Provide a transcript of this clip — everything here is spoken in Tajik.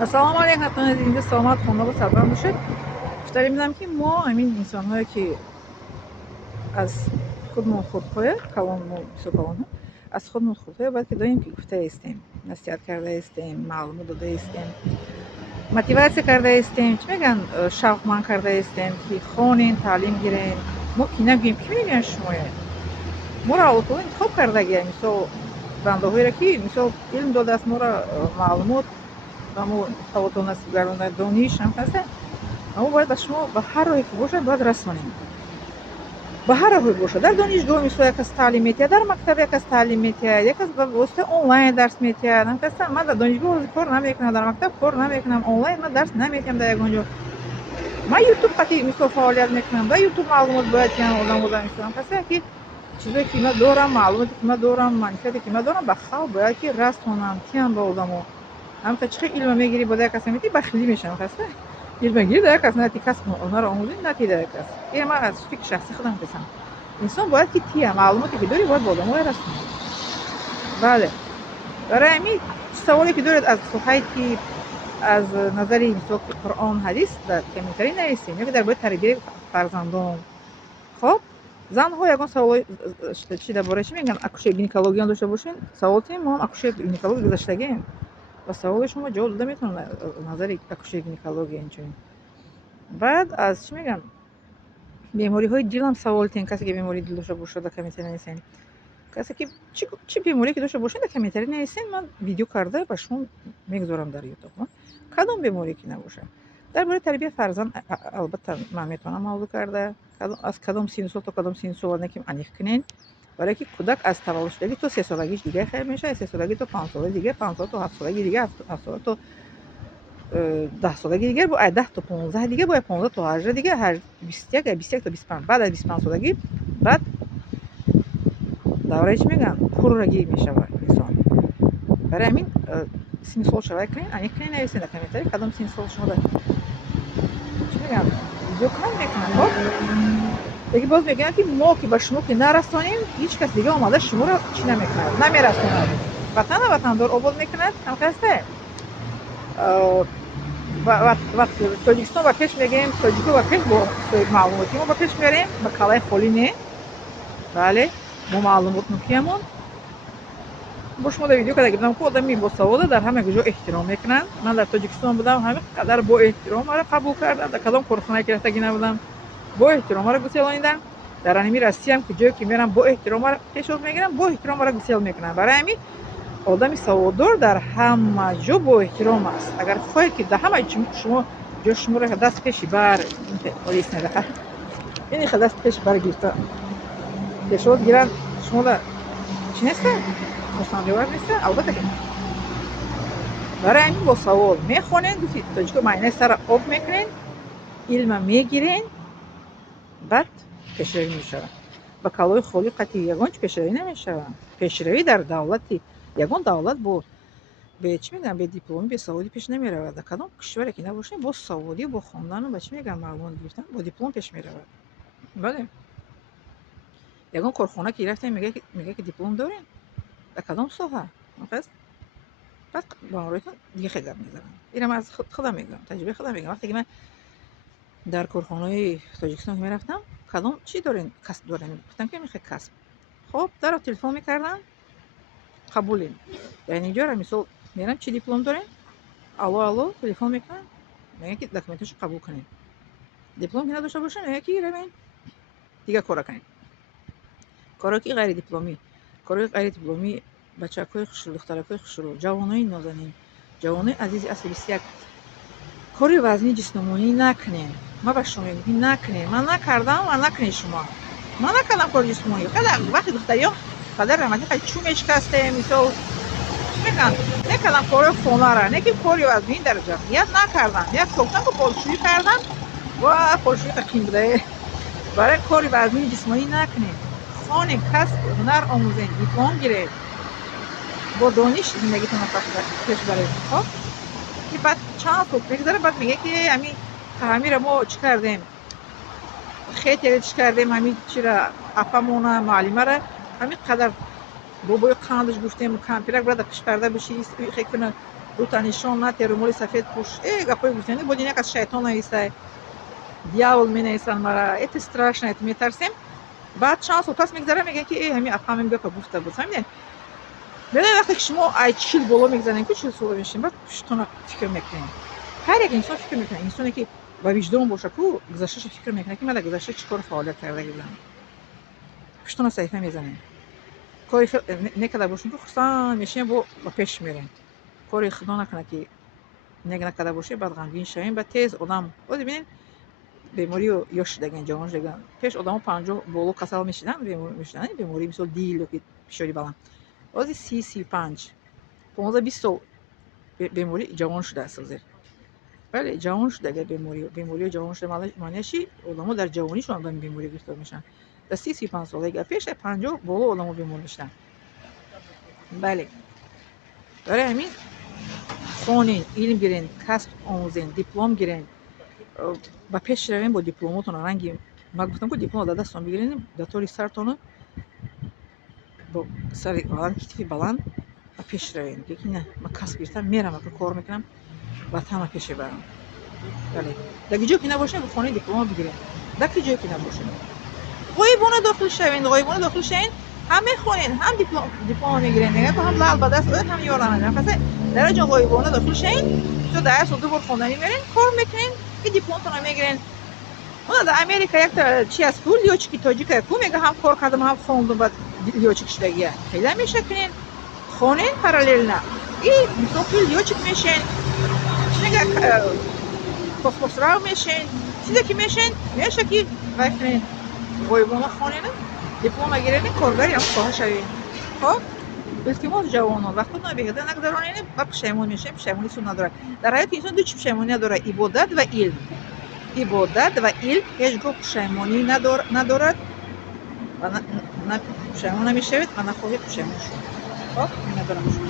السلام علیکم حتما اینجا سلامت خونده و سلام باشه. گفتم میدم که ما همین انسان هایی که از خودمون خودخواه کلام کلام از خودمون خودخواه باید که داریم که گفته استیم، نصیحت کرده استیم، معلومات داده استیم، موتیواسیون کرده استیم، چی میگن شوقمند کرده استیم که خونین تعلیم گیرین. ما کی نگیم کی میگن شما ما را اوتو انتخاب کرده گیر مثلا بنده هایی را که مثلا علم داده است ما را معلومات و ما اوتو نصیب گردونده دانش هم هست. اما باید از شما به هر راهی که باشه باید رسانیم، به هر راهی باشه. در دانشگاه مثلا یک از تعلیم میتید، در مکتب یک از تعلیم میتید، یک از به واسطه آنلاین درس میتید. من در دانشگاه کار نمیکنم، در مکتب کار نمیکنم، آنلاین من درس نمیتیم در یگانجا. من یوتیوب قطعی مثلا فعالیت میکنم، در یوتیوب معلومات باید که آدم مثلا که چیزایی که من دارم، معلوماتی که من دارم، منفعتی که من دارم به خلق باید که رسانم، تیم به آدمو. هم تا چه علم میگیری با یک کسی میتی بخیلی میشم خسته علم گیر در کس نتی کس اونها رو آموزی نتی در کس. این من از فکر شخصی خودم بسم انسان باید که تیه معلوماتی که داری باید با آدم های رسونی. بله، برای همین سوالی که دارید از صحیح از نظری مثل قرآن حدیث در کمیتری نویسیم یا در باید تربیه فرزندان. خب زن ها یگان سوال چی درباره چی میگن اکوشه گینکولوژی داشته باشین سوال تیم ما اکوشه گینکولوژی گذاشتگیم و سوال شما جواب داده میتونم نظر اکوشه گینکولوژی اینچنین. بعد از چی میگن بیماری های دل هم سوال تین کسی که بیماری دل داشته باشه در کمیتری نویسین. کسی که چی بیماری که داشته باشه در کمیتری نویسین. من ویدیو کرده و شما میگذارم در یوتیوب. کدام بیماری که نباشه. درباره تربیت فرزند البته من میتونم موضوع کرده از کدام سن تا کدام سن نکیم انیخ کنین. برای که کودک از تولد شدگی تا 3 سالگیش دیگه خیر میشه، 3 سالگی تا 5 سالگی دیگه، 5 سال تا 7 سالگی دیگه، 7 سال تا 10 سالگی دیگه، با 10 تا 15 دیگه، با 15 تا 18 دیگه، هر 21 تا 25 بعد از 25 سالگی بعد دوره چی میگن پررگی میشه انسان. برای همین سن سال شوی کنین انیخ کنین نویسین در کامنتاری کدام سن سال شما چی میگن ویدیو کار میکنن. خب دیگه باز میگن که ما که به شما که نرسانیم هیچ کس دیگه آماده شما رو چی نمیکند نمیرساند. وطندار آباد میکند هم خسته و تاجیکستان و پیش میگیم تاجیکو و پیش با معلوماتی ما با پیش میاریم به کلای خالی نه. بله ما معلومات نکیمون با شما در ویدیو که دیدم که آدمی با سواده در همه جا احترام میکنن. من در تاجیکستان بودم همه قدر با احترام مرا قبول کردن. در کدام کارخانه که رفتگی نبودم با احترام مرا گسیلانیدن. در انمی راستی هم که جایی که میرم با احترام مرا پیشوز میگیرن با احترام مرا گسیل میکنن. برای همین آدمی سوادار در همه جا با احترام است. اگر خواهید که در همه شما جا شما را دست پیش بر پلیس ندهد این دست پیش بر گرفته پیشوز گیرن شما را چی نیسته مستندیوار نیسته. البته که برای همین با سوال میخونین دوستی تاجیکو معنی سر آب میکنین علم میگیرین بعد پیشروی میشوند. با کالای خالی قطعی یگان پیشروی نمیشوند. پیشروی در دولتی یگان دولت با به چی میگن به دیپلمی به سوادی پیش نمیرود. در کدام کشوری که نباشین با سوادی با خواندن و به چی میگن معلومات گرفتن با دیپلم پیش میرود. بله یگان کارخانه که رفتین میگه که دیپلم دارین در کدام ساحه پس بعد با روی دیگه خیلی گپ میزنم. اینم از خودم میگم تجربه خودم میگم. وقتی که من در کارخانه تاجیکستان که میرفتم کدام چی دارین کسب دارین گفتم که میخواد کسب. خب در تلفن میکردن قبولین یعنی اینجا را مثال میرم چی دیپلم دارین الو تلفن میکنن میگه که دکومنتش قبول کنین. دیپلم که نداشته باشه میگه که روین دیگه کار کنین. کاری که غیر دیپلمی بچه‌های خوشرو دخترای خوشرو جوانای نازنین جوانای عزیز اصل 21 کاری وزنی جسمانی نکنین. ما به شما میگم نکنین. من نکردم و نکنین شما. من نکردم کار جسمانی. وقتی دختریام قدر رحمتی خیلی چومش کسته مثال میگن نکردم کار خونه را نه که کاری وزنی در جمعیت نکردم. یک ساختم که پولشویی کردم و پولشویی تقیم بوده. برای کاری وزنی جسمانی نکنین. خانه کسب هنر آموزین دیپلم گیرید با دانش زندگیتون رو پیش برید. خب که بعد چند سال بگذره بعد میگه که همین را ما چی کردیم خیلی چی کردیم همین چی را اپامون معلمه را همین قدر بابای قندش گفتیم کامپیوتر برای پیش پرده بشی خیلی کنه рӯтанишон на терумоли сафед пӯш гапҳои гуфтани бодин як аз шайтон нависай дьявол менависанд мара это страшно это метарсем баъд чанд сол пас мегзара мегӯянд ки ҳамин ҳамин гапа гуфта буд фаҳмидед. бинобар вақте ки шумо ай 40 боло мегзанем ки 40 сола мешавем баъд пуштона фикр мекунем ҳар як инсон фикр мекунад инсоне ки ба виҷдон боша ку гузашташа фикр мекунад ки ман дар гузашта чӣ кор фаъолият кардаги будам пуштона саҳифа мезанем кори некарда бошем ки хурсанд мешавем ба пеш мерем кори худо накунад ки накарда бошем баъд ғамгин шавем баъд тез одам ози бинед беморию ёш шудаган ҷавон шудаган пеш одамо 50 боло касал мешидан бемории мисол дил ёки фишори баланд ози 30-35 15-20 сол беморӣ ҷавон шудааст ҳозир бале ҷавон шудага бемории ҷавон шуда маънияш чи одамо дар ҷавонишон ба беморӣ гирифтор мешаванд дар 30-35 солага пеш 50 боло одамо бемор мешуданд. бале барои ҳамин хонен илм гирен касб омӯзен диплом гирен ба пеш равем бо дипломотон ранги ман гуфтам ки диплом дар дастон бигирен датори сартону бо сари баланд китфи баланд ба пеш равем ки не ман касб гирифтам мерам ака кор мекунам ватанро пеш мебарам. бале дар ҷое ки набошем хонаи дипломо бигирем дар ки ҷое ки набошем ғоибона дохил шавем ҳам мехонен ҳам дипломо мегирен ҳам лаъл ба даст ояд ҳам ёр намедиҳам каса дар ҷо ғоибона дохил шавем то дар сол 2 бор хонданӣ мерен кор мекунен ки дипломтонро мегирен. оно дар Америка якта чи аст ку лётчики тоҷика ку мега ҳам кор кардам ҳам хондум ба лётчик шудагия хеле мешакунен хонен параллелна и мисол ки лётчик мешен мега космосрав мешен чизе ки мешен меша ки вайфнен ғоибона хонен диплома гирен коргари ҳам хоҳа шавем. хоб илтимос ҷавонон вақтотон беҳуда нагзаронен ва пушаймон мешем пушаймони суд надорад дар ҳаёти инсон ду чи пушаймонӣ надорад ибодат ва илм ҳеҷ гоҳ пушаймонӣ надорад ва на пушаймон намешавед ва нахоҳед пушаймон шуд. хоб надорам шуд